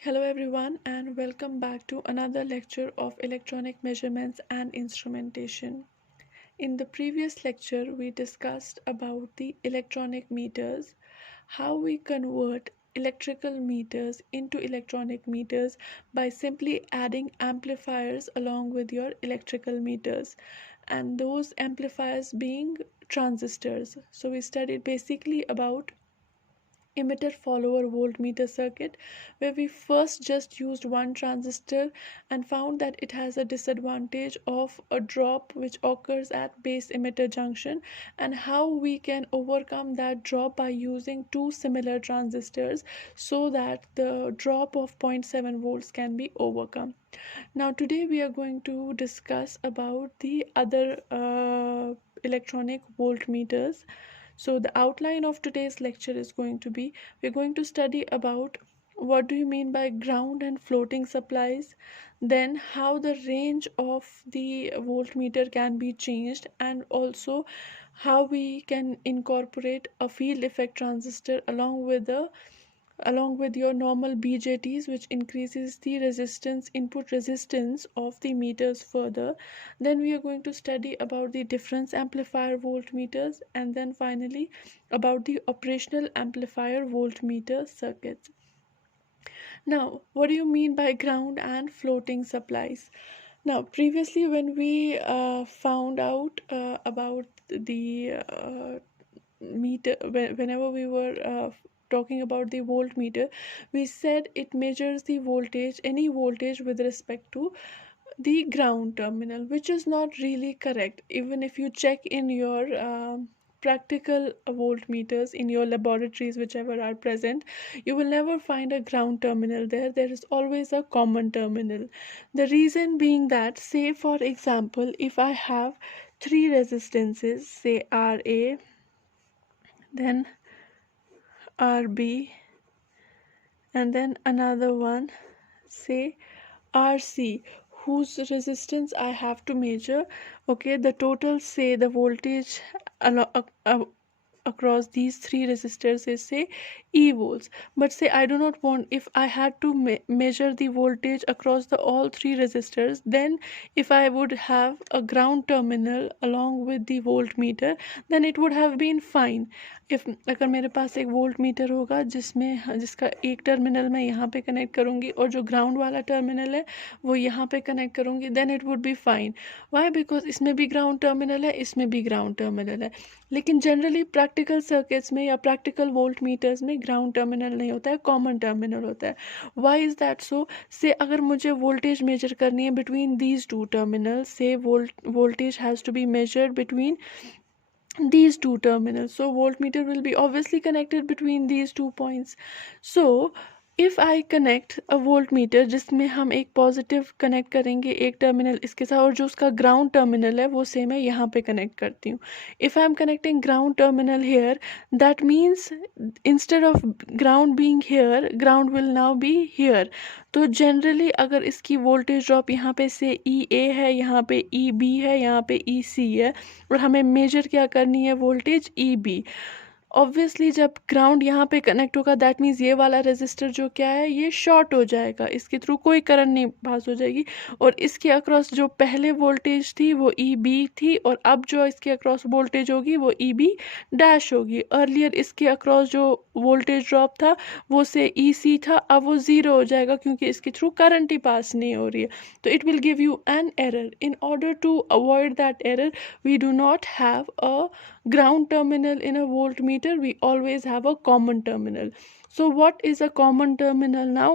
Hello everyone and welcome back to another lecture of electronic measurements and instrumentation. In the previous lecture we discussed about the electronic meters, how we convert electrical meters into electronic meters by simply adding amplifiers along with your electrical meters, and those amplifiers being transistors. So we studied basically about emitter follower voltmeter circuit, where we first just used one transistor and found that it has a disadvantage of a drop which occurs at base emitter junction, and how we can overcome that drop by using two similar transistors so that the drop of zero point 0.7 volts can be overcome. Now today we are going to discuss about the other electronic voltmeters. So the outline of today's lecture is going to be, we're going to study about what do you mean by ground and floating supplies, then how the range of the voltmeter can be changed, and also how we can incorporate a field effect transistor along with your normal BJTs, which increases the input resistance of the meters further. Then we are going to study about the difference amplifier voltmeters, and then finally about the operational amplifier voltmeter circuits. Now, what do you mean by ground and floating supplies? Now, previously when we found out about the meter, whenever we were talking about the voltmeter, we said it measures the voltage, any voltage with respect to the ground terminal, which is not really correct. Even if you check in your practical voltmeters in your laboratories, whichever are present, you will never find a ground terminal there. There is always a common terminal. The reason being that, say for example, if I have three resistances, say RA, then RB, and then another one, say RC, whose resistance I have to measure. Okay, the total, say the voltage across these three resistors is say E volts. But say I do not want, if I had to measure the voltage across the all three resistors, then if I would have a ground terminal along with the voltmeter, then it would have been fine. if अगर मेरे पास एक volt meter होगा जिसका एक terminal मैं यहाँ पे connect करूँगी और जो ग्राउंड वाला टर्मिनल है वो यहाँ पे कनेक्ट करूँगी, then it would be fine. Why? Because इसमें भी ग्राउंड टर्मिनल है, इसमें भी ग्राउंड टर्मिनल है. लेकिन जनरली प्रैक्टिकल सर्किट्स में या प्रैक्टिकल वोल्ट मीटर्स में ग्राउंड टर्मिनल नहीं होता है, कॉमन टर्मिनल होता है. Why is that so? So अगर मुझे वोल्टेज मेजर करनी है between these two terminals, so voltage has to be measured between these two terminals, so voltmeter will be obviously connected between these 2 points. So if I connect a voltmeter जिसमें हम एक positive connect करेंगे एक terminal इसके साथ, और जो उसका ग्राउंड टर्मिनल है वो से मैं यहाँ पे कनेक्ट करती हूँ. If I am connecting ground terminal here, that means instead of ground being here, ground will now be here. तो जनरली अगर इसकी वोल्टेज ड्रॉप यहाँ पे से ई ए है, यहाँ पे ई बी है, यहाँ पे ई सी है, और हमें मेजर क्या करनी है वोल्टेज ई बी. ऑब्वियसली जब ग्राउंड यहाँ पे कनेक्ट होगा, दैट मीन्स ये वाला रेजिस्टर जो क्या है ये शॉर्ट हो जाएगा, इसके थ्रू कोई करंट नहीं पास हो जाएगी, और इसके अक्रॉस जो पहले वोल्टेज थी वो ई बी थी, और अब जो इसके अक्रॉस वोल्टेज होगी वो ई बी डैश होगी. अर्लियर इसके अक्रॉस जो वोल्टेज ड्रॉप था वो से ई सी था, अब वो ज़ीरो हो जाएगा क्योंकि इसके थ्रू करंट ही पास नहीं हो रही है. तो it will give you an error. In order to avoid that error, we do not have a ground terminal in a voltmeter, we always have a common terminal. So what is a common terminal now?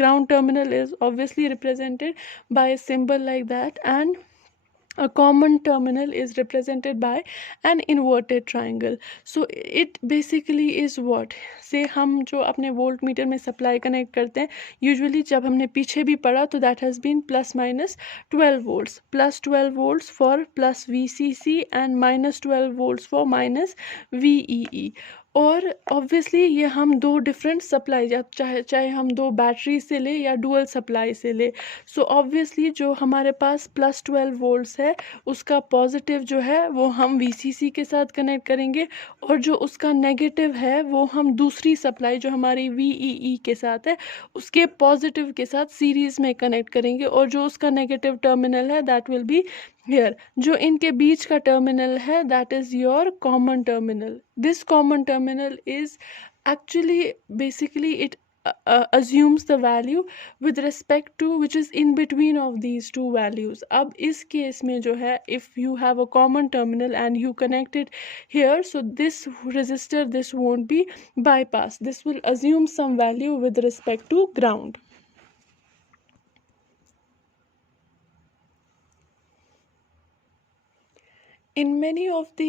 Ground terminal is obviously represented by a symbol like that, and a common terminal is represented by an inverted triangle. So it basically is what, से हम जो अपने volt meter में supply connect करते हैं, usually जब हमने पीछे भी पढ़ा तो that has been plus minus 12 volts, plus 12 volts for plus VCC and minus 12 volts for minus VEE. और ऑब्वियसली ये हम दो डिफरेंट सप्लाई, या चाहे चाहे हम दो बैटरी से ले या डुअल सप्लाई से ले, सो ऑब्वियसली जो हमारे पास +12 वोल्ट्स है उसका पॉजिटिव जो है वो हम वीसीसी के साथ कनेक्ट करेंगे, और जो उसका नेगेटिव है वो हम दूसरी सप्लाई जो हमारी वीईई के साथ है उसके पॉजिटिव के साथ सीरीज में कनेक्ट करेंगे, और जो उसका नेगेटिव टर्मिनल है दैट विल बी हियर। जो इनके बीच का टर्मिनल है that is your common terminal. This common terminal is actually basically it assumes the value with respect to which is in between of these two values. अब इस case में जो है if you have a common terminal and you connect it here, so this resistor, this won't be bypassed, this will assume some value with respect to ground. In many of the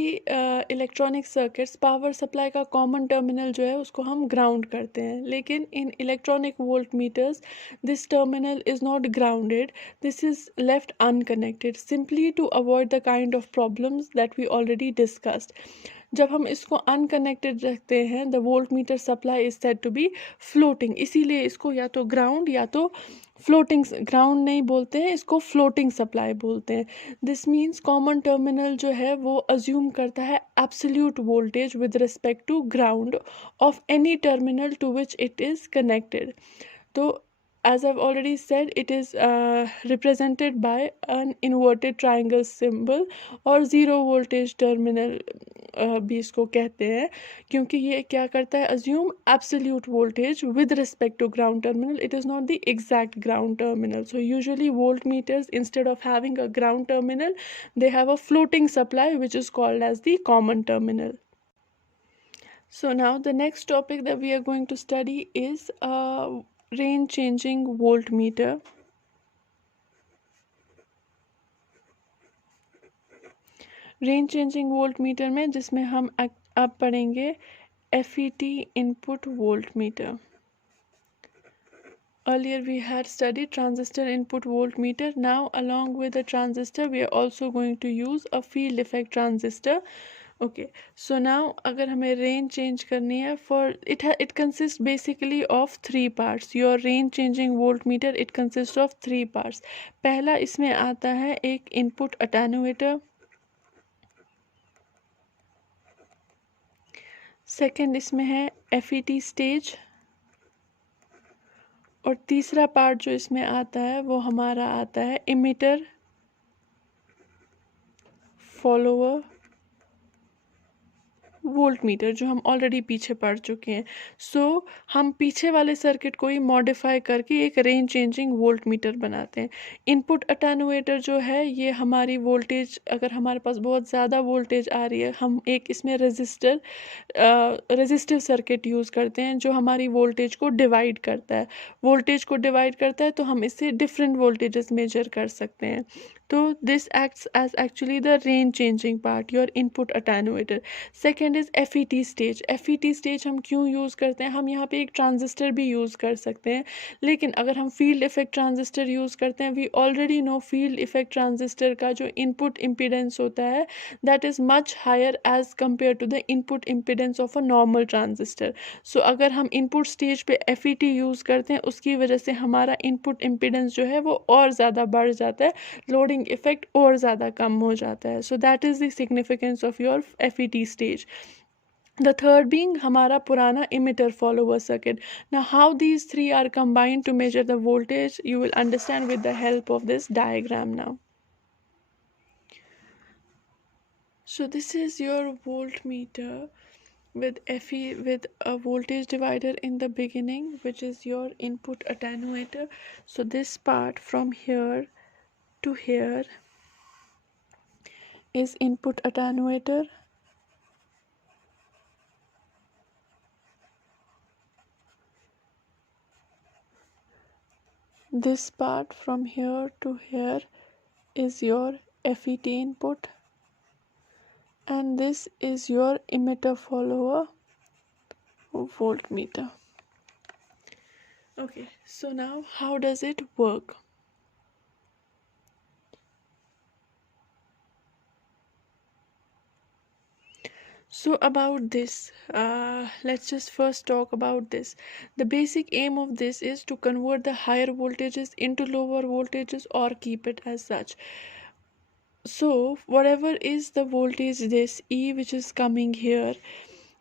electronic circuits power supply का common terminal जो है उसको हम ground करते हैं, लेकिन in electronic volt meters this terminal is not grounded, this is left unconnected simply to avoid the kind of problems that we already discussed. जब हम इसको अनकनेक्टेड रखते हैं the volt meter supply is said to be floating, इसीलिए इसको या तो ground या तो फ्लोटिंग, ग्राउंड नहीं बोलते हैं इसको, फ्लोटिंग सप्लाई बोलते हैं। दिस मीन्स कॉमन टर्मिनल जो है वो अज्यूम करता है absolute voltage with respect to ground of any terminal to which it is connected. तो as I've already said, it is represented by an inverted triangle symbol, और zero voltage terminal भी इसको कहते हैं, क्योंकि ये क्या करता है assume absolute voltage with respect to ground terminal, it is not the exact ground terminal. So usually voltmeters, instead of having a ground terminal, they have a floating supply which is called as the common terminal. So now the next topic that we are going to study is range changing voltmeter. Range changing volt meter में जिसमें हम अब पढ़ेंगे FET input voltmeter. Earlier we had studied transistor input voltmeter. Now along with the transistor we are also going to use a field effect transistor. Okay, so now अगर हमें range change करनी है, for it consists basically of three parts. Your range changing voltmeter, it consists of three parts. पहला इसमें आता है एक input attenuator, second इसमें है FET स्टेज, और तीसरा पार्ट जो इसमें आता है वो हमारा आता है इमिटर फॉलोअर वोल्ट मीटर, जो हम ऑलरेडी पीछे पढ़ चुके हैं। सो हम पीछे वाले सर्किट को ही मॉडिफाई करके एक रेंज चेंजिंग वोल्ट मीटर बनाते हैं। इनपुट अटेनुएटर जो है ये हमारी वोल्टेज, अगर हमारे पास बहुत ज़्यादा वोल्टेज आ रही है, हम एक इसमें रेजिस्टिव सर्किट यूज़ करते हैं जो हमारी वोल्टेज को डिवाइड करता है। वोल्टेज को डिवाइड करता है तो हम इससे डिफरेंट वोल्टेजेस मेजर कर सकते हैं। तो this acts as actually the range changing part, your input attenuator. Second is FET stage. FET stage हम क्यों यूज़ करते हैं, हम यहाँ पे एक ट्रांजिस्टर भी यूज़ कर सकते हैं, लेकिन अगर हम फील्ड इफेक्ट ट्रांजिस्टर यूज़ करते हैं, we already know field effect transistor का जो इनपुट इम्पीडेंस होता है that is much higher as compare to the input impedance of a normal transistor. So अगर हम इनपुट स्टेज पे FET यूज़ करते हैं उसकी वजह से हमारा इनपुट इम्पीडेंस जो है वो और ज़्यादा बढ़ जाता है, लोडिंग इफेक्ट और ज़्यादा कम हो जाता है। So that is the significance of your FET stage. The third being हमारा पुराना emitter follower circuit. Now how these three are combined to measure the voltage you will understand with the help of this diagram now. So this is your voltmeter with with a voltage divider in the beginning, which is your input attenuator. So this part from here to here is input attenuator. This part from here to here is your FET input, and this is your emitter follower voltmeter. Okay, so now how does it work? So about this, let's just first talk about this. The basic aim of this is to convert the higher voltages into lower voltages or keep it as such. So whatever is the voltage, this E which is coming here,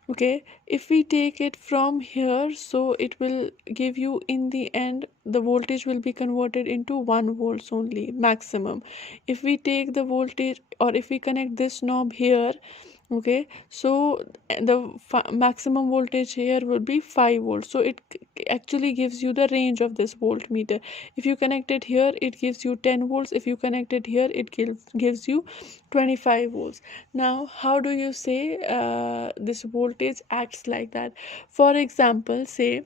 okay, if we take it from here, so it will give you, in the end the voltage will be converted into 1 volts only maximum. If we take the voltage, or if we connect this knob here, okay, so the maximum voltage here would be 5 volts. So it actually gives you the range of this voltmeter. If you connect it here, it gives you 10 volts. If you connect it here, it gives you 25 volts. Now how do you say this voltage acts like that? For example, say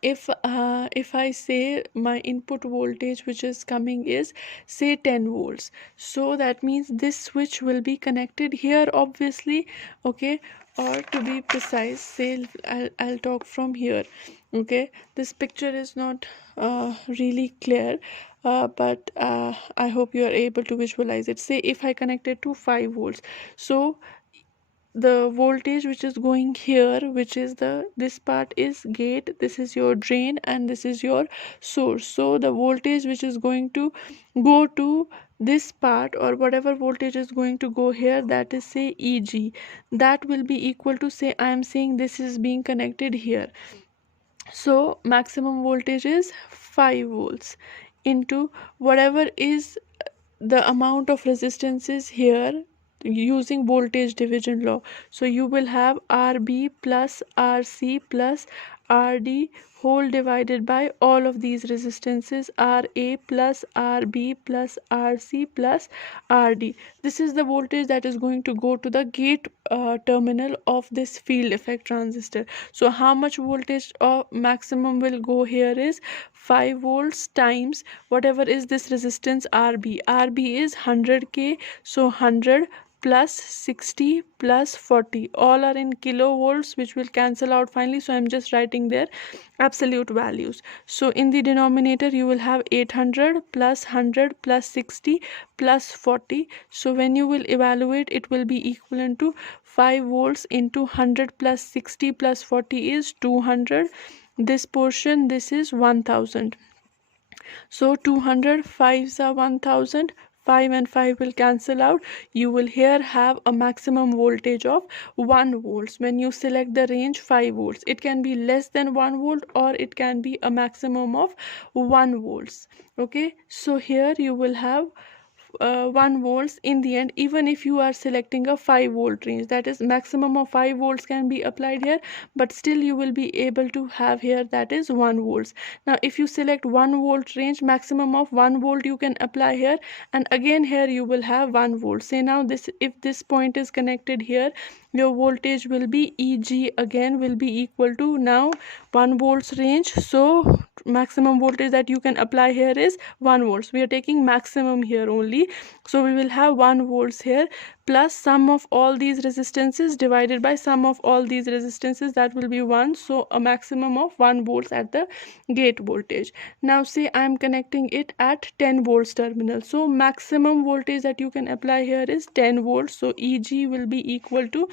if I say my input voltage which is coming is, say, 10 volts, so that means this switch will be connected here, obviously, okay, or to be precise, say I'll talk from here, okay. This picture is not really clear, but I hope you are able to visualize it. Say if I connect it to 5 volts, so the voltage which is going here, which is this part is gate, this is your drain, and this is your source. So the voltage which is going to go to this part, or whatever voltage is going to go here, that is, say, Eg, that will be equal to, say, I am saying this is being connected here, so maximum voltage is 5 volts into whatever is the amount of resistances here, using voltage division law. So you will have Rb plus Rc plus Rd whole divided by all of these resistances, Ra plus Rb plus Rc plus Rd. This is the voltage that is going to go to the gate terminal of this field effect transistor. So how much voltage maximum will go here is 5 volts times whatever is this resistance Rb. Rb is 100k, so 100 plus 60 plus 40, all are in kilovolts, which will cancel out finally, so I'm just writing their absolute values. So in the denominator you will have 800 plus 100 plus 60 plus 40. So when you will evaluate, it will be equivalent to 5 volts into 100 plus 60 plus 40 is 200. This portion, this is 1000. So 200, 5s are 1000, 5 and 5 will cancel out. You will here have a maximum voltage of 1 volts when you select the range 5 volts. It can be less than 1 volt, or it can be a maximum of 1 volts. Okay, so here you will have 1 volts in the end, even if you are selecting a 5 volt range, that is maximum of 5 volts can be applied here, but still you will be able to have here, that is 1 volts. Now if you select 1 volt range, maximum of 1 volt you can apply here, and again here you will have 1 volt. Say now this, if this point is connected here, your voltage will be Eg, again will be equal to now 1 volts range. So maximum voltage that you can apply here is 1 volts. We are taking maximum here only, so we will have 1 volts here plus sum of all these resistances divided by sum of all these resistances, that will be 1. So a maximum of 1 volts at the gate voltage. Now say I am connecting it at 10 volts terminal, so maximum voltage that you can apply here is 10 volts. So Eg will be equal to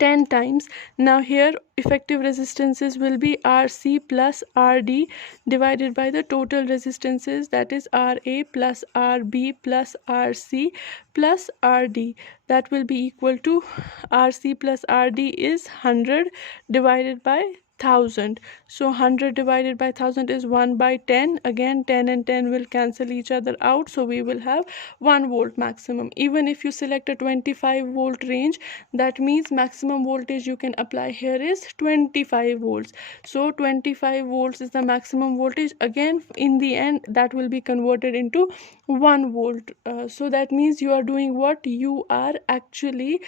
10 times. Now here effective resistances will be Rc plus Rd divided by the total resistances, that is Ra plus Rb plus Rc plus Rd, that will be equal to Rc plus Rd is 100 divided by 1000. So 100 divided by 1000 is 1 by 10. Again 10 and 10 will cancel each other out, so we will have 1 volt maximum. Even if you select a 25 volt range, that means maximum voltage you can apply here is 25 volts. So 25 volts is the maximum voltage. Again in the end that will be converted into 1 volt. So that means you are doing what? You are actually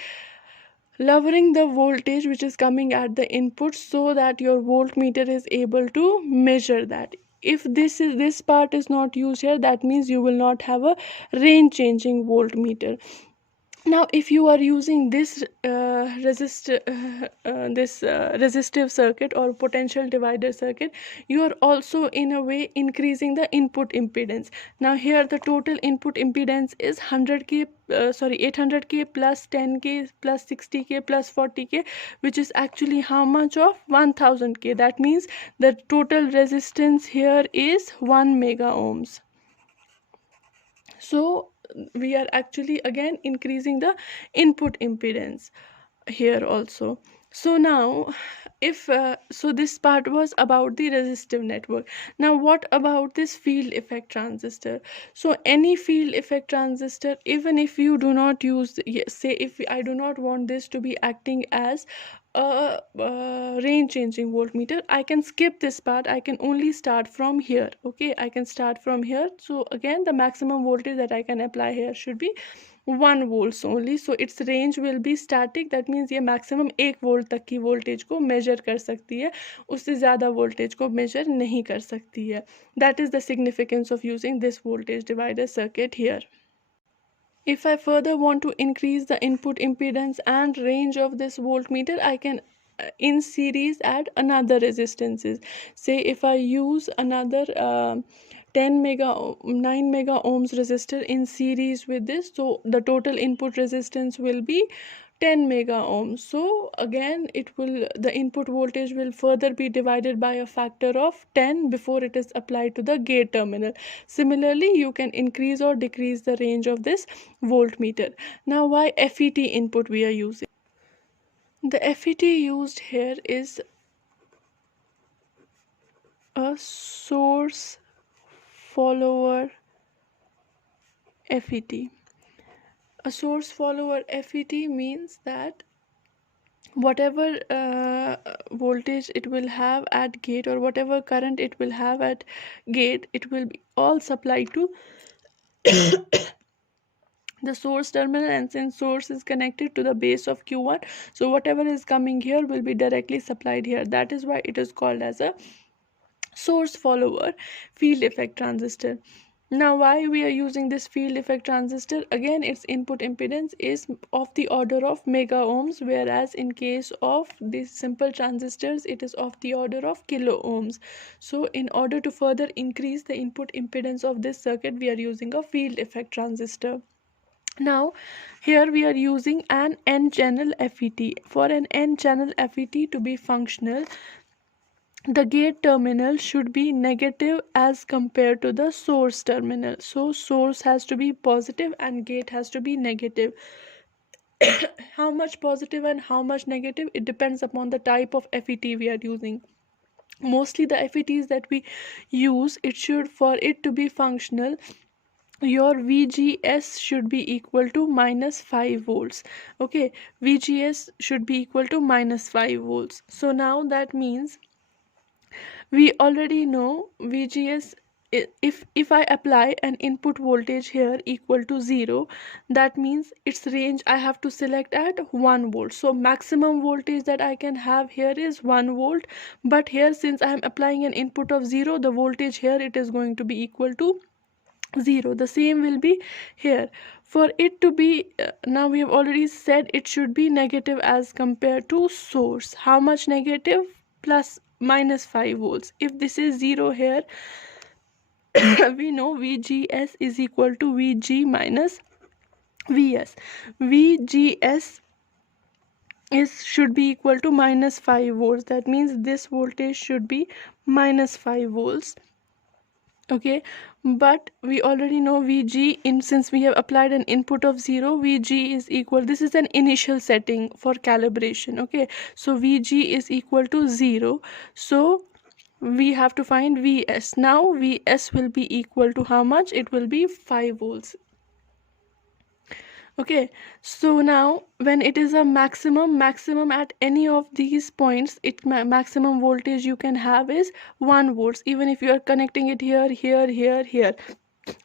lowering the voltage which is coming at the input, so that your voltmeter is able to measure that. If this part is not used here, that means you will not have a range changing voltmeter. Now if you are using this resistive circuit or potential divider circuit, you are also in a way increasing the input impedance. Now here the total input impedance is 100k, 800k plus 10k plus 60k plus 40k, which is actually how much of 1000k. That means the total resistance here is 1 mega ohms. So we are actually again increasing the input impedance here also. So now if so this part was about the resistive network. Now what about this field effect transistor? So any field effect transistor, even if you do not use, say if I do not want this to be acting as a range changing voltmeter, I can skip this part. I can only start from here. Okay, I can start from here. So again the maximum voltage that I can apply here should be 1 volts only. So its range will be static. That means ये maximum 1 volt तक की voltage को major कर सकती है, उससे ज़्यादा voltage को मेजर नहीं कर सकती है. That is the significance of using this voltage divider circuit here. If I further want to increase the input impedance and range of this voltmeter, I can in series add another resistances. Say if I use another 9 mega ohms resistor in series with this, so the total input resistance will be 10 mega ohms. So again the input voltage will further be divided by a factor of 10 before it is applied to the gate terminal. Similarly, you can increase or decrease the range of this voltmeter. Now why FET input we are using? The FET used here is a source follower FET. A source follower FET means that whatever voltage it will have at gate or whatever current it will have at gate, it will be all supplied to the source terminal, and since source is connected to the base of Q1, so whatever is coming here will be directly supplied here. That is why it is called as a source follower field effect transistor. Now why we are using this field effect transistor? Again, its input impedance is of the order of mega ohms, whereas in case of these simple transistors it is of the order of kilo ohms. So in order to further increase the input impedance of this circuit, we are using a field effect transistor. Now here we are using an n-channel FET. For an n-channel FET to be functional, the gate terminal should be negative as compared to the source terminal. So source has to be positive and gate has to be negative. How much positive and how much negative, it depends upon the type of FET we are using. Mostly the FETs that we use, for it to be functional, your VGS should be equal to minus 5 volts. Okay, VGS should be equal to minus 5 volts. So now that means we already know VGS, if I apply an input voltage here equal to 0, that means its range I have to select at 1 volt. So maximum voltage that I can have here is 1 volt, but here since I am applying an input of 0, the voltage here it is going to be equal to 0. The same will be here. For it to be now we have already said it should be negative as compared to source. How much negative? Plus minus 5 volts. If this is 0 here, we know VGS is equal to VG minus VS. VGS should be equal to minus 5 volts. That means this voltage should be minus 5 volts. Okay, but we already know VG, since we have applied an input of 0, VG is equal, this is an initial setting for calibration. Okay, so VG is equal to 0, so we have to find VS. Now VS will be equal to how much? It will be 5 volts. Okay, so now when it is a maximum at any of these points, maximum voltage you can have is 1 volts, even if you are connecting it here.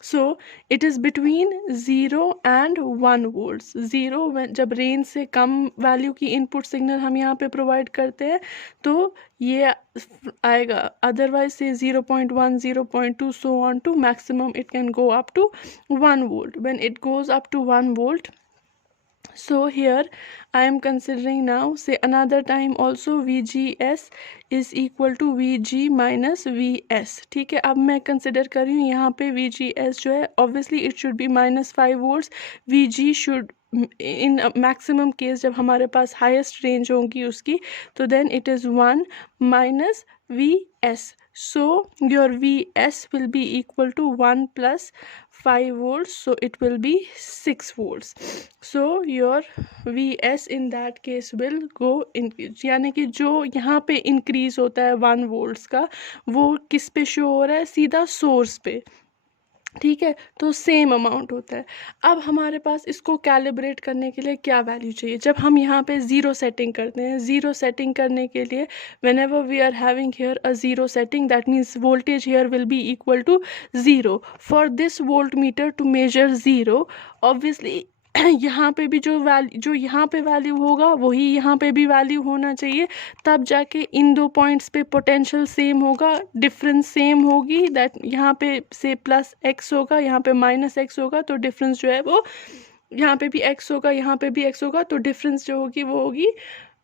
So it is between 0 and 1 volts. 0 जब range से कम value की input signal हम यहाँ पे provide करते हैं तो ये आएगा, अदरवाइज से 0.1 0.2 so on to maximum it can go up to 1 volt. When it goes up to 1 volt, So here I am considering now, say another time also, VGS is equal to VG minus VS. ठीक है, अब मैं consider कर रही हूँ यहाँ पे VGS जो है obviously it should be -5 volts, VG should in maximum case जब हमारे पास highest range होगी उसकी, तो then it is 1 minus VS. So your Vs will be equal to 1 plus 5 volts, so it will be 6 volts. So your Vs in that case will go increase, यानी कि जो यहाँ पे increase होता है 1 volts का, वो किस पे शो हो रहा है, सीधा सोर्स पे, ठीक है, तो सेम अमाउंट होता है। अब हमारे पास इसको कैलिब्रेट करने के लिए क्या वैल्यू चाहिए, जब हम यहाँ पे ज़ीरो सेटिंग करते हैं, ज़ीरो सेटिंग करने के लिए whenever we are having here a zero setting, that means voltage here will be equal to zero. For this volt meter to measure zero, obviously यहाँ पे भी जो यहाँ पे वैल्यू होगा वही यहाँ पे भी वैल्यू होना चाहिए, तब जाके इन दो पॉइंट्स पे पोटेंशियल सेम होगा, डिफरेंस सेम होगी, दैट यहाँ पे से प्लस एक्स होगा, यहाँ पे माइनस एक्स होगा, तो डिफरेंस जो है वो यहाँ पे भी एक्स होगा, यहाँ पे भी एक्स होगा, तो डिफरेंस जो होगी वो होगी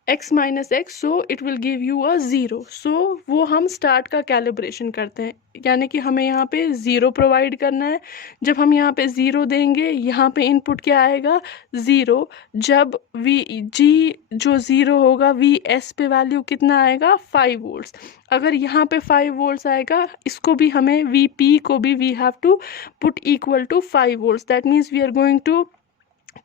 x minus x, so it will give you a zero. So वो हम स्टार्ट का कैलिब्रेशन करते हैं, यानी कि हमें यहाँ पे ज़ीरो प्रोवाइड करना है। जब हम यहाँ पे ज़ीरो देंगे, यहाँ पे इनपुट क्या आएगा, ज़ीरो। जब वी जी जो ज़ीरो होगा, वी एस पे वैल्यू कितना आएगा, 5 वोल्ट्स। अगर यहाँ पे 5 वोल्ट्स आएगा, इसको भी हमें वी पी को भी we have to put equal to 5 volts, that means we are going to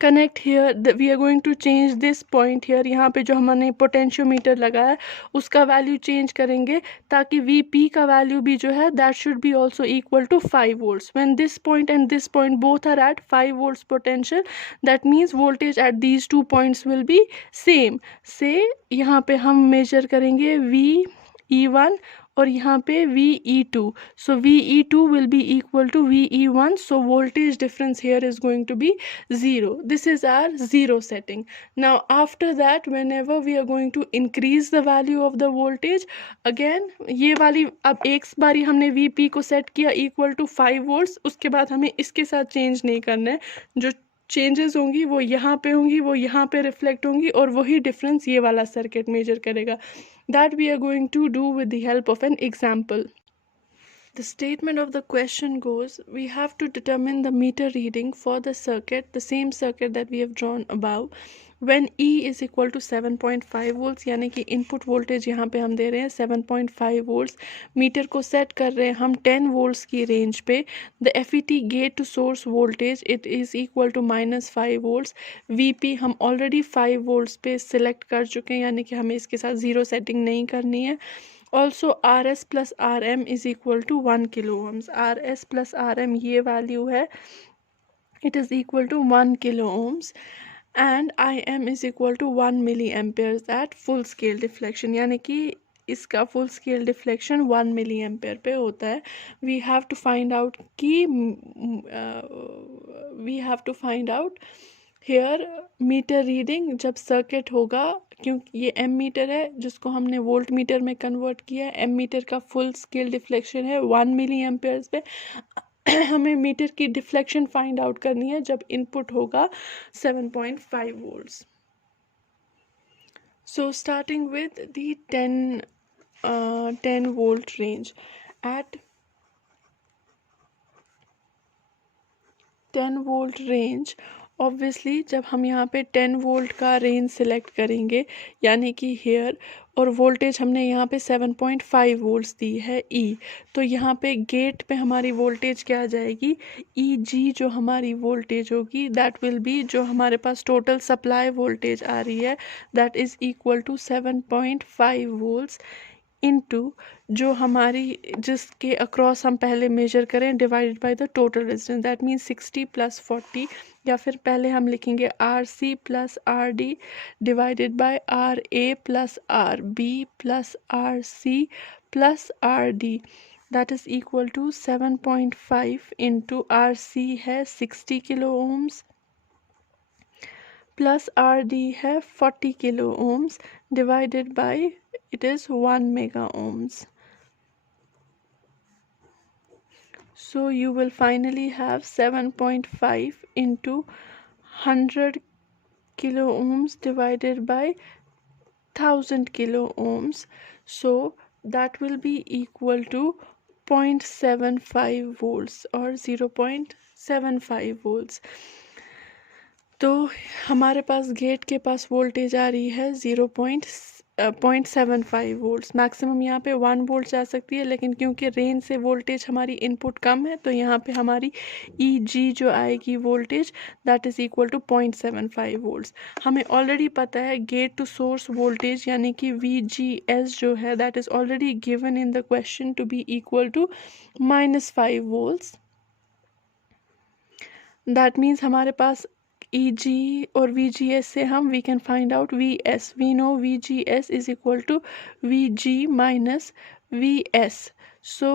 connect here, we are going to change this point here, यहाँ पे जो हमने पोटेंशियोमीटर लगाया है उसका वैल्यू चेंज करेंगे, ताकि वी पी का वैल्यू भी जो है that should be also equal to 5 volts. When this point and this point both are at 5 volts potential, that means voltage at these two points will be same. So यहाँ पे हम major करेंगे VE1 और यहाँ पे VE2, so VE2 will be equal to VE1, so voltage difference here is going to be 0. This is our zero setting. Now after that, whenever we are going to increase the value of the voltage, again ये वाली, अब एक बारी हमने VP को set किया equal to 5 volts, उसके बाद हमें इसके साथ चेंज नहीं करना है, जो चेंजेस होंगी वो यहाँ पे होंगी, वो यहाँ पे रिफ्लेक्ट होंगी, और वही डिफरेंस ये वाला सर्किट मेजर करेगा। That we are going to do with the help of an example. The statement of the question goes, we have to determine the meter reading for the circuit, the same circuit that we have drawn above, when E is equal to 7.5 volts, यानी कि input voltage यहाँ पे हम दे रहे हैं 7.5 volts, metre को set कर रहे हैं हम 10 वोल्ट्स की रेंज पे। The FET gate to source voltage it is equal to -5 volts. VP हम ऑलरेडी 5 वोल्ट्स पे सिलेक्ट कर चुके हैं, यानी कि हमें इसके साथ ज़ीरो सेटिंग नहीं करनी है। Also RS plus RM is equal to 1 kilo ohms. RS plus RM ये वैल्यू है, it is equal to 1 kilo ohms, and IM is equal to 1 milliamperes at full scale deflection, यानी कि इसका full scale deflection 1 milli ampere पे होता है। We have to find out here meter reading जब circuit होगा, क्योंकि ये एम मीटर है जिसको हमने वोल्ट मीटर में कन्वर्ट किया है। एम मीटर का फुल स्केल डिफ्लेक्शन है 1 मिली एम्पेयर्स पे। हमें मीटर की डिफ्लेक्शन फाइंड आउट करनी है जब इनपुट होगा 7.5 volts. So starting with the 10 volt range, at 10 volt range, obviously जब हम यहाँ पे 10 वोल्ट का रेंज सिलेक्ट करेंगे, यानी कि हेयर, और वोल्टेज हमने यहाँ पे 7.5 वोल्ट्स दी है E, तो यहाँ पे गेट पे हमारी वोल्टेज क्या आ जाएगी, EG जो हमारी वोल्टेज होगी दैट विल बी, जो हमारे पास टोटल सप्लाई वोल्टेज आ रही है that is equal to 7.5 volts into जो हमारी जिसके अक्रॉस हम पहले मेजर करें divided by the total resistance, that means 60 + 40, या फिर पहले हम लिखेंगे RC + RD divided by RA + RB + RC + RD, that is equal to 7.5 into RC है 60 किलो ओम्स प्लस RD है 40 kilo ohms divided by it is 1 mega ohms. So you will finally have 7.5 into 100 kilo ohms divided by 1000 kilo ohms, so that will be equal to 0.75 volts or 0.75 volts. तो हमारे पास gate के पास voltage आ रही है 0.75 volts. Maximum यहाँ पे 1 volt जा सकती है, लेकिन क्योंकि रेंज से वोल्टेज हमारी इनपुट कम है तो यहाँ पे हमारी ई जी जो आएगी voltage that is equal to 0.75 volts. हमें ऑलरेडी पता है गेट टू सोर्स वोल्टेज यानी कि VGS जो है that is already given in the question to be equal to -5 volts. That means हमारे पास EG और VGS से हम we can find out VS. We know VGS is equal to VG minus VS. So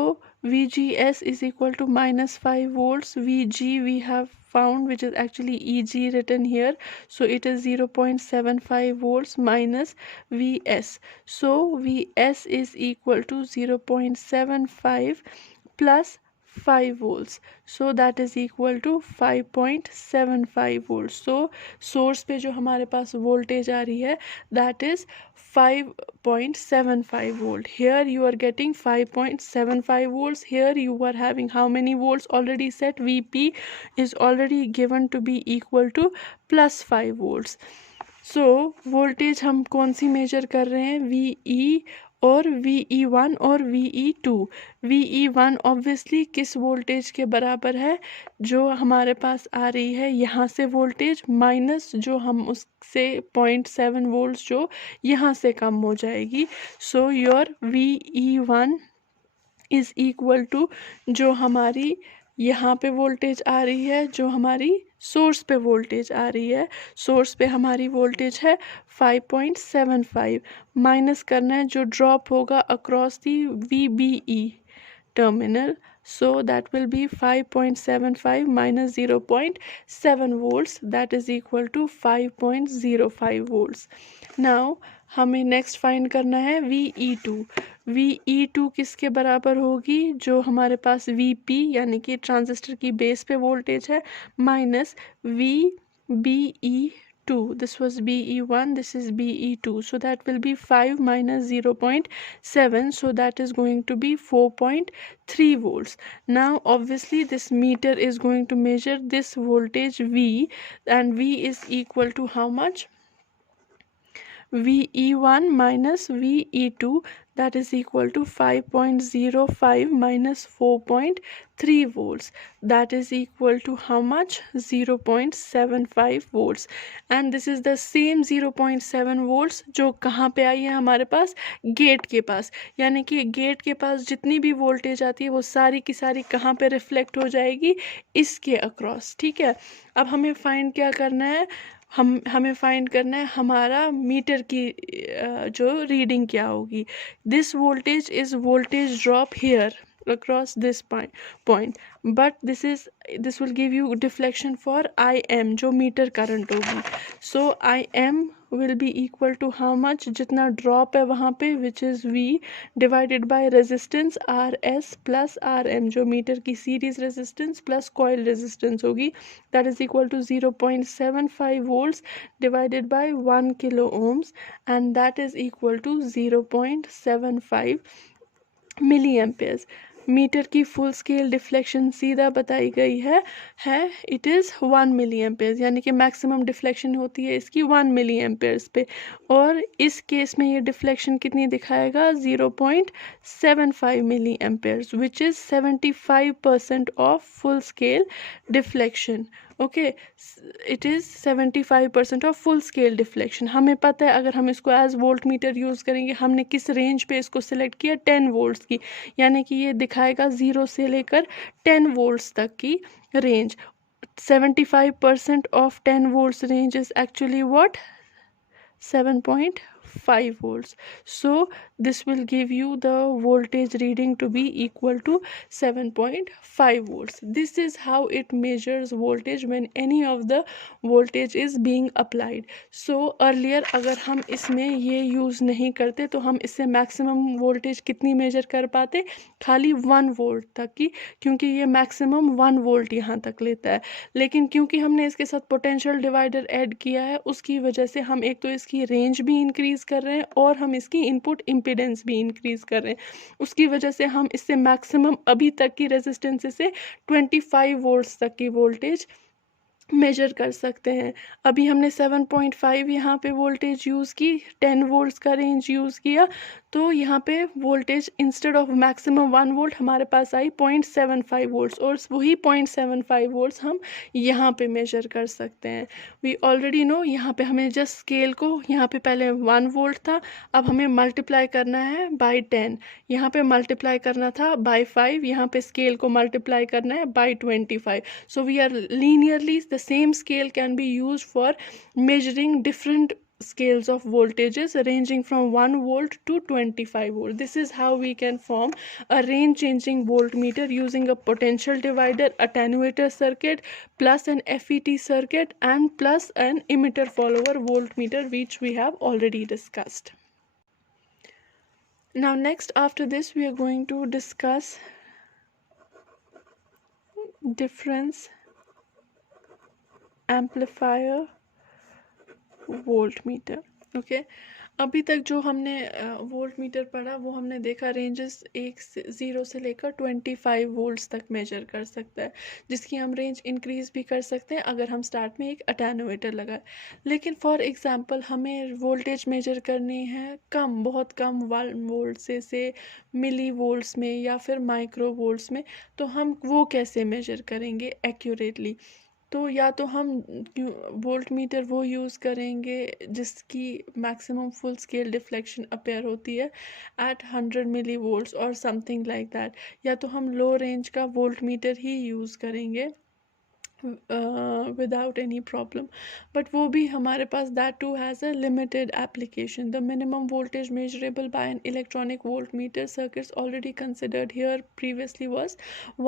VGS is equal to -5 volts. VG we have found, which is actually EG written here. So it is 0.75 volts minus VS. So VS is equal to 0.75 plus 5 volts, so that is equal to 5.75 volts. So source पे जो हमारे पास voltage आ रही है that is 5.75 volt. Here you are getting 5.75 volts. Here you are having how many volts already set? VP is already given to be equal to plus 5 volts. So voltage हम कौन सी major कर रहे हैं? VE और VE1 और VE2। VE1 obviously किस voltage के बराबर है? जो हमारे पास आ रही है यहाँ से वोल्टेज माइनस जो हम उससे 0.7 वोल्ट्स जो यहाँ से कम हो जाएगी। So your VE1 is equal to जो हमारी यहाँ पे वोल्टेज आ रही है, जो हमारी सोर्स पे वोल्टेज आ रही है। सोर्स पे हमारी वोल्टेज है 5.75, माइनस करना है जो ड्रॉप होगा across the VBE terminal, so that will be 5.75 minus 0.7 volts, that is equal to 5.05 volts. Now हमें नेक्स्ट फाइंड करना है VE2। VE2 किसके बराबर होगी? जो हमारे पास VP यानी कि ट्रांजिस्टर की बेस पे वोल्टेज है minus VBE2. This was BE1, this is BE2, so that will be 5 minus 0.7, so that is going to be 4.3 volts. Now obviously this meter is going to measure this voltage V, and V is equal to how much? VE1 minus VE2, that is equal to 5.05 minus 4.3 volts, that is equal to how much? 0.75 volts. And this is the same 0.7 volts जो कहाँ पे आई है हमारे पास? Gate के पास। यानी कि gate के पास जितनी भी वोल्टेज आती है वो सारी की सारी कहाँ पे रिफ्लेक्ट हो जाएगी? इसके अक्रॉस। ठीक है, अब हमें फाइंड क्या करना है? हमें फाइंड करना है हमारा मीटर की जो रीडिंग क्या होगी। This voltage is voltage drop here across this point, but this will give you deflection for IM जो मीटर करंट होगी। so IM will be equal to how much? जितना ड्रॉप है वहाँ पे which is V divided by resistance RS plus RM जो metre की series resistance plus coil resistance होगी, that is equal to 0.75 volts divided by 1 kilo ohms, and that is equal to 0.75 milli amperes. Meter की full scale deflection सीधा बताई गई है it is 1 milli Ampere's, यानी कि मैक्सिमम डिफ्लेक्शन होती है इसकी 1 मिली एम्पेयर्स पे, और इस केस में ये डिफ्लेक्शन कितनी दिखाएगा? 0.75 milli amperes, which is 75% of full scale deflection. Okay, it is 75% of full scale deflection. हमें पता है अगर हम इसको एज वोल्ट मीटर यूज़ करेंगे, हमने किस रेंज पे इसको सिलेक्ट किया? 10 वोल्ट्स की, यानी कि ये दिखाएगा 0 से लेकर 10 वोल्ट्स तक की range. 75% of 10 volts range is actually what? 7.5 5 volts. So this will give you the voltage reading to be equal to 7.5 volts. This is how it measures voltage when any of the voltage is being applied. So earlier अगर हम इसमें ये use नहीं करते तो हम इससे maximum voltage कितनी मेजर कर पाते, खाली 1 वोल्ट तक की, क्योंकि ये मैक्सिमम 1 वोल्ट यहाँ तक लेता है। लेकिन क्योंकि हमने इसके साथ पोटेंशियल डिवाइडर ऐड किया है, उसकी वजह से हम एक तो इसकी रेंज भी इंक्रीज़ कर रहे हैं और हम इसकी इनपुट इम्पीडेंस भी इंक्रीज़ कर रहे हैं। उसकी वजह से हम इससे मैक्सिमम अभी तक की रेजिस्टेंस से 25 वोल्ट्स तक की वोल्टेज मेजर कर सकते हैं। अभी हमने 7.5 यहाँ पे वोल्टेज यूज़ की, 10 वोल्ट्स का रेंज यूज़ किया, तो यहाँ पे voltage instead of maximum 1 volt हमारे पास आई 0.75 वोल्ट्स, और वही 0.75 वोल्ट्स हम यहाँ पे मेजर कर सकते हैं। वी ऑलरेडी नो, यहाँ पे हमें जस्ट स्केल को, यहाँ पे पहले 1 वोल्ट था, अब हमें मल्टीप्लाई करना है बाई 10, यहाँ पे मल्टीप्लाई करना था बाई 5, यहाँ पे स्केल को मल्टीप्लाई करना है by 25. So we are linearly, the same scale can be used for measuring different scales of voltages ranging from 1 volt to 25 volt. This is how we can form a range changing voltmeter using a potential divider, attenuator circuit, plus an FET circuit, and plus an emitter follower voltmeter, which we have already discussed. Now next, after this, we are going to discuss difference amplifier voltmeter. Okay, अभी तक जो हमने voltmeter पढ़ा वो हमने देखा ranges 0 से लेकर 25 वोल्ट्स तक मेजर कर सकता है, जिसकी हम रेंज इंक्रीज़ भी कर सकते हैं अगर हम स्टार्ट में एक अटेनुएटर लगाए। लेकिन फॉर एग्जांपल हमें वोल्टेज मेजर करनी है कम, बहुत कम 1 वोल्ट से मिली वोल्ट्स में या फिर माइक्रो वोल्ट्स में, तो हम वो कैसे मेजर करेंगे एक्यूरेटली? तो या तो हम वोल्ट मीटर वो यूज़ करेंगे जिसकी maximum full scale deflection appear होती है एट 100 मिली वोल्ट्स और समथिंग लाइक दैट, या तो हम लो रेंज का वोल्ट मीटर ही यूज़ करेंगे without any problem. But वो भी हमारे पास that too has a limited application. The minimum voltage measurable by an electronic voltmeter circuits already considered here previously was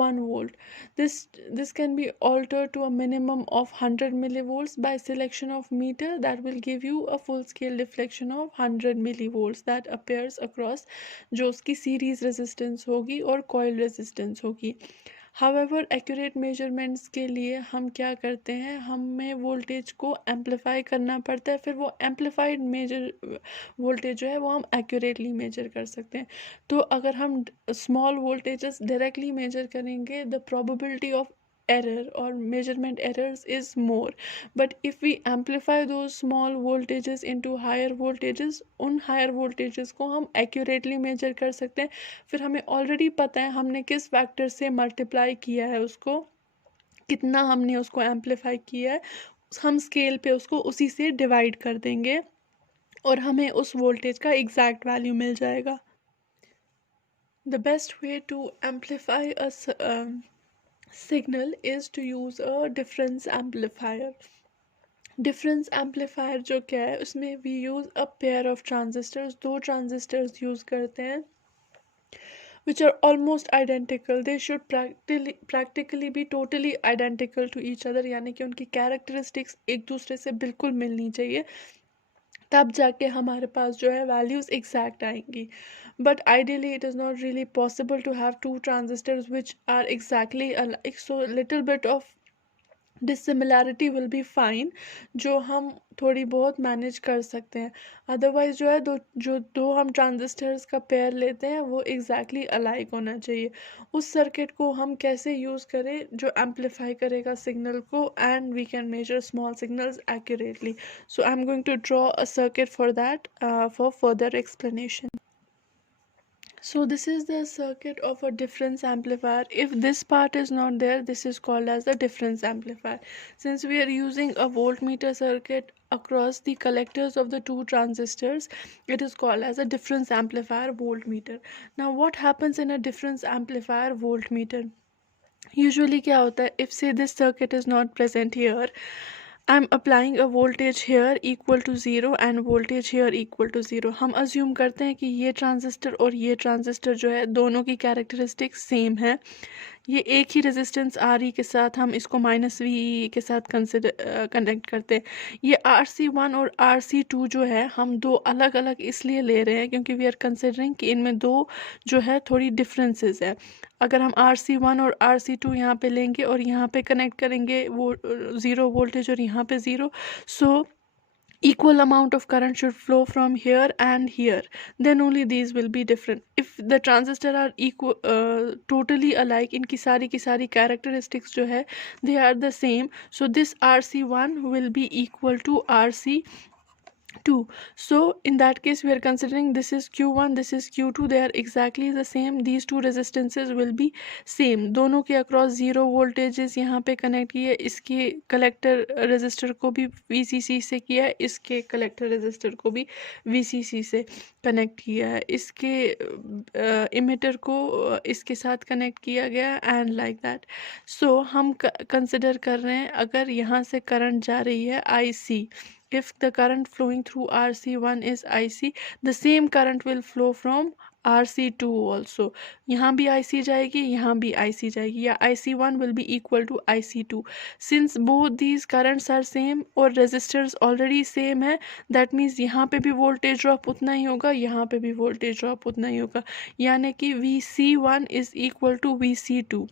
1 volt. This can be altered to a minimum of 100 millivolts by selection of meter that will give you a full scale deflection of 100 millivolts that appears across जो उसकी series resistance होगी और coil resistance होगी। However, accurate measurements के लिए हम क्या करते हैं, हमें वोल्टेज को एम्पलीफाई करना पड़ता है, फिर वो एम्पलीफाइड मेजर वोल्टेज जो है वो हम एक्यूरेटली मेजर कर सकते हैं। तो अगर हम स्मॉल वोल्टेजेस डायरेक्टली मेजर करेंगे, the probability of error or measurement errors is more, but if we amplify those small voltages into higher voltages, उन higher voltages को हम accurately measure कर सकते हैं। फिर हमें already पता है हमने किस factor से multiply किया है उसको, कितना हमने उसको amplify किया है, हम scale पे उसको उसी से divide कर देंगे और हमें उस voltage का exact value मिल जाएगा। The best way to amplify a signal is to use a difference amplifier. Difference amplifier जो क्या है, उसमें we use a pair of transistors, दो transistors use करते हैं which are almost identical. They should practically be totally identical to each other, यानी कि उनकी characteristics एक दूसरे से बिल्कुल मिलनी चाहिए, तब जाके हमारे पास जो है वैल्यूज़ एग्जैक्ट आएंगी। But ideally it is not really possible to have two transistors which are exactly अलग, so little bit of dissimilarity will be fine, जो हम थोड़ी बहुत मैनेज कर सकते हैं। अदरवाइज जो है दो हम ट्रांजिस्टर्स का पेयर लेते हैं वो एग्जैक्टली अलाइक होना चाहिए। उस सर्किट को हम कैसे यूज़ करें जो एम्पलीफाई करेगा सिग्नल को, and we can measure small signals accurately. So I am going to draw a circuit for that for further explanation. So this is the circuit of a difference amplifier. If this part is not there, this is called as the difference amplifier. Since we are using a voltmeter circuit across the collectors of the two transistors, it is called as a difference amplifier voltmeter. Now what happens in a difference amplifier voltmeter? Usually क्या होता है, if say this circuit is not present here, I'm applying a voltage here equal to 0 and voltage here equal to 0. हम assume करते हैं कि ये transistor और ये ट्रांजिस्टर जो है दोनों की कैरेक्टरिस्टिक सेम है। ये एक ही रेजिस्टेंस आर ई के साथ हम इसको माइनस वी के साथ कनेक्ट करते हैं। ये आर सी वन और आर सी टू जो है हम दो अलग अलग इसलिए ले रहे हैं क्योंकि वी आर कंसिडरिंग कि इनमें दो जो है थोड़ी डिफरेंसेस है। अगर हम आर सी वन और आर सी टू यहाँ पे लेंगे और यहाँ पे कनेक्ट करेंगे वो ज़ीरो वोल्टेज और यहाँ पे zero, so equal amount of current should flow from here and here, then only these will be different. If the transistor are equal totally alike, इनकी सारी की सारी characteristics जो है they are the same, so this RC1 will be equal to RC2. So in that case we are considering this is Q1, this is Q2, they are exactly the same, these two resistances will be same. दोनों के across zero voltages यहाँ पे connect किए, इसके collector resistor को भी VCC से किया है, इसके collector resistor को भी VCC से connect किया है, इसके emitter को इसके साथ connect किया गया and like that. So हम consider कर रहे हैं अगर यहाँ से current जा रही है IC, if the current flowing through RC1 is IC, the same current will flow from RC2 also. यहाँ भी IC जाएगी, यहाँ भी IC जाएगी, या IC1 will be equal to IC2. Since both these currents are same और resistors already same है, that means यहाँ पे भी voltage drop उतना ही होगा, यहाँ पे भी voltage drop उतना ही होगा, यानी कि VC1 is equal to VC2.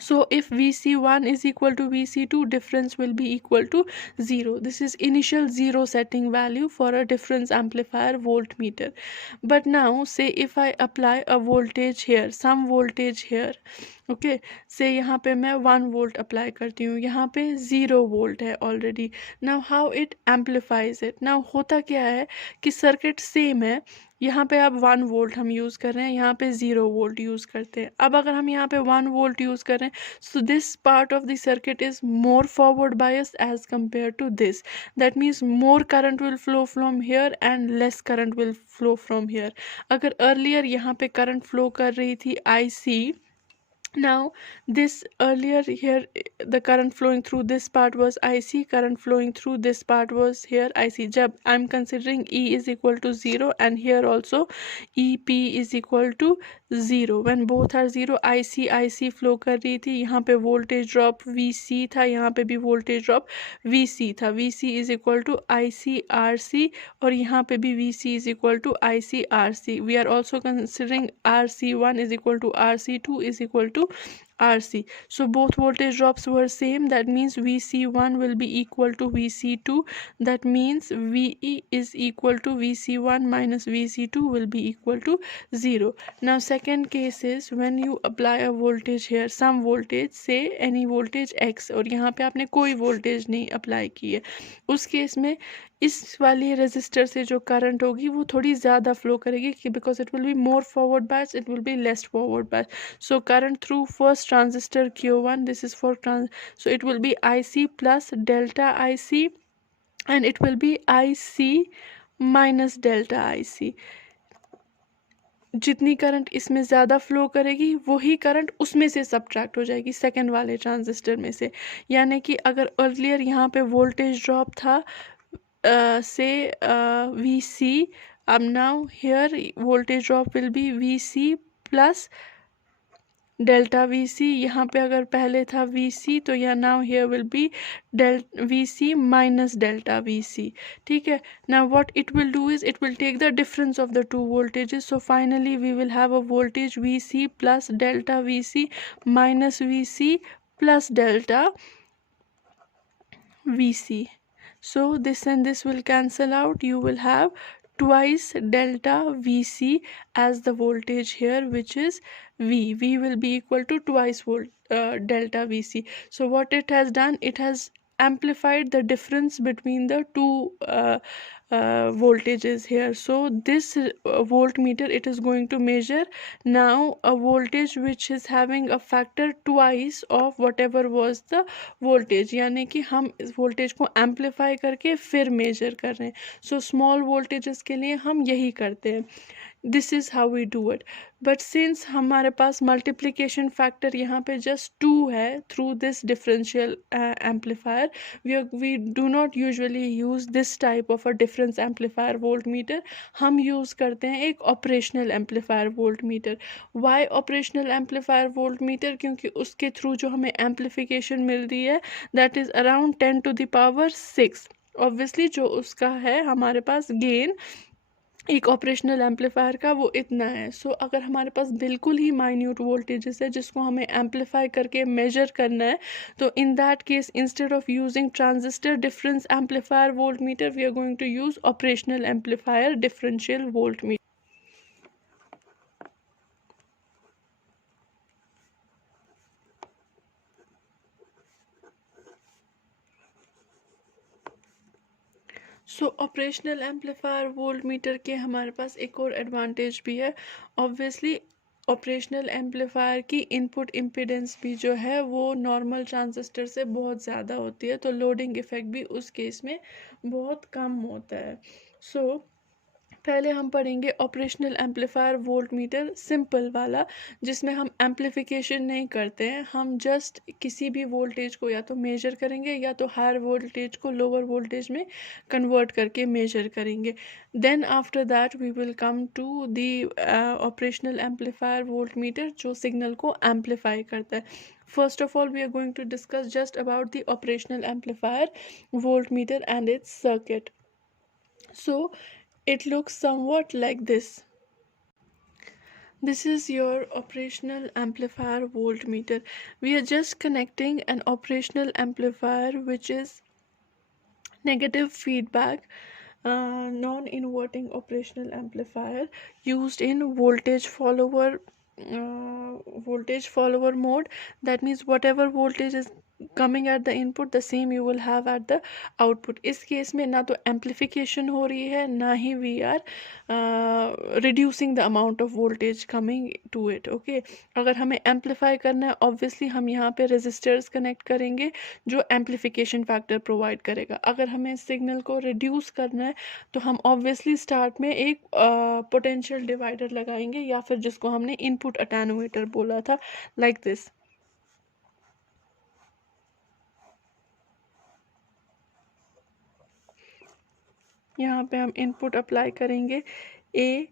So if VC1 is equal to VC2, difference will be equal to 0. This is initial 0 setting value for a difference amplifier voltmeter. But now say if I apply a voltage here, some voltage here, okay, say यहाँ पे मैं 1 volt apply करती हूँ, यहाँ पे 0 volt है already. Now how it amplifies it? Now होता क्या है कि circuit same है, यहाँ पे अब 1 वोल्ट हम यूज़ कर रहे हैं, यहाँ पे 0 वोल्ट यूज़ करते हैं। अब अगर हम यहाँ पे 1 वोल्ट यूज़ कर रहे हैं, so this part of the circuit is more forward bias as compare to this, that means more current will flow from here and less current will flow from here. अगर earlier यहाँ पे current flow कर रही थी IC, now this earlier here the current flowing through this part was IC, current flowing through this part was here IC. जब I'm considering E is equal to 0 and here also EP is equal to 0, when both are 0, IC flow कर रही थी, यहाँ पे voltage drop VC था, यहाँ पे भी voltage drop VC था, VC is equal to ICRC और यहाँ पे भी VC is equal to ICRC. We are also considering RC1 is equal to RC2 is equal to RC. So both voltage drops were same, that means VC1 will be equal to VC2, that means VE is equal to VC1 minus VC2 will be equal to 0. Now second case is when you apply a voltage here, some voltage, say any voltage X, और यहाँ पे आपने कोई voltage नहीं apply की है, उस case में इस वाली रेजिस्टर से जो करंट होगी वो थोड़ी ज़्यादा फ्लो करेगी कि because it will be more forward bias, it will be less forward bias. So current through first transistor Q1, this is for so it will be IC plus delta IC and it will be IC minus delta IC. जितनी current इसमें ज़्यादा flow करेगी वही current उसमें से subtract हो जाएगी second वाले ट्रांजिस्टर में से. यानी कि अगर अर्लियर यहाँ पे वोल्टेज ड्रॉप था say VC, now here voltage drop will be VC plus delta VC. यहाँ पे अगर पहले था VC तो यहाँ now here will be VC minus delta VC. ठीक है. Now what it will do is it will take the difference of the two voltages, so finally we will have a voltage VC plus delta VC minus VC plus delta VC. So this and this will cancel out. You will have twice delta VC as the voltage here, which is V. V will be equal to twice delta VC. So what it has done, it has amplified the difference between the two voltages here. So this voltmeter, it is going to measure now a voltage which is having a factor twice of whatever was the voltage. यानी कि हम इस voltage को amplify करके फिर measure कर रहे हैं. So small voltages के लिए हम यही करते हैं. This is how we do it. But since हमारे पास मल्टीप्लिकेशन फैक्टर यहाँ पे जस्ट 2 है through this differential amplifier, we do not usually use this type of a difference amplifier volt meter. हम यूज़ करते हैं एक operational amplifier volt meter. Why operational amplifier volt meter? क्योंकि उसके थ्रू जो हमें एम्पलीफिकेशन मिल रही है दैट इज़ अराउंड 10⁶. ऑब्वियसली जो उसका है हमारे पास गेन एक ऑपरेशनल एम्पलीफायर का वो इतना है. सो अगर हमारे पास बिल्कुल ही माइन्यूट वोल्टेजेस है जिसको हमें एम्पलीफाई करके मेजर करना है, तो in that case instead of using transistor difference amplifier volt meter we are going to use operational amplifier differential volt meter. So operational amplifier volt meter के हमारे पास एक और एडवांटेज भी है. ऑब्वियसली ऑपरेशनल एम्पलीफायर की इनपुट इम्पीडेंस भी जो है वो नॉर्मल ट्रांजिस्टर से बहुत ज़्यादा होती है, तो लोडिंग इफ़ेक्ट भी उस केस में बहुत कम होता है. सो पहले हम पढ़ेंगे operational amplifier volt metre simple वाला, जिसमें हम एम्पलीफिकेशन नहीं करते हैं. हम जस्ट किसी भी वोल्टेज को या तो मेजर करेंगे या तो हायर वोल्टेज को लोअर वोल्टेज में कन्वर्ट करके मेजर करेंगे. Then after that we will come to the operational amplifier volt meter जो सिग्नल को एम्पलीफाई करता है. First of all, we are going to discuss just about the operational amplifier voltmeter and its circuit. So it looks somewhat like this. This is your operational amplifier voltmeter. We are just connecting an operational amplifier which is negative feedback non-inverting operational amplifier used in voltage follower mode. That means whatever voltage is coming at the input the same you will have at the output. इस case में ना तो amplification हो रही है ना ही we are reducing the amount of voltage coming to it. Okay, अगर हमें एम्पलीफाई करना है ऑब्वियसली हम यहाँ पे रेजिस्टर्स कनेक्ट करेंगे जो एम्पलीफिकेशन फैक्टर प्रोवाइड करेगा. अगर हमें सिग्नल को रिड्यूस करना है तो हम ऑब्वियसली स्टार्ट में एक पोटेंशियल डिवाइडर लगाएंगे या फिर जिसको हमने इनपुट अटेन्यूएटर बोला था, लाइक दिस. यहाँ पे हम इनपुट अप्लाई करेंगे ए.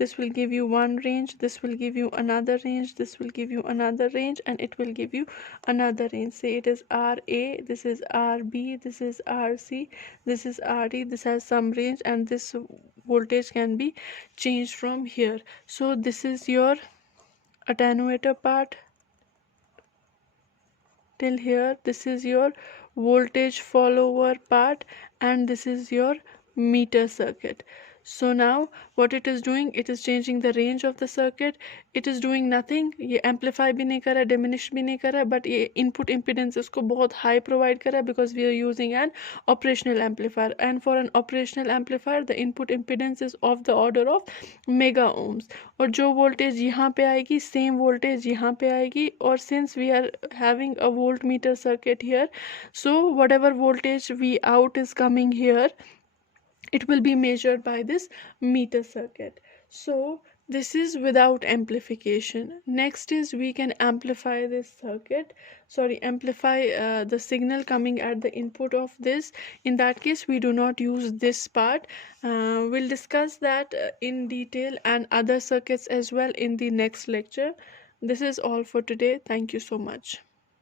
This will give you one range, this will give you another range, this will give you another range, and it will give you another range. Say it is RA, this is RB, this is RC, this is RD, this has some range, and this voltage can be changed from here. So this is your attenuator part till here, this is your voltage follower part, and this is your meter circuit. So now what it is doing, it is changing the range of the circuit. It is doing nothing, ये amplify भी नहीं कर रहा है, diminish भी नहीं कर रहा है, but ये input impedance इसको बहुत high provide कर रहा है because we are using an operational amplifier, and for an operational amplifier the input impedance is of the order of mega ohms. और जो voltage यहाँ पे आएगी same voltage यहाँ पे आएगी, और since we are having a voltmeter circuit here, so whatever voltage V out is coming here it will be measured by this meter circuit. So this is without amplification. Next is we can amplify this circuit, amplify the signal coming at the input of this. In that case we do not use this part. We'll discuss that in detail and other circuits as well in the next lecture. This is all for today. Thank you so much.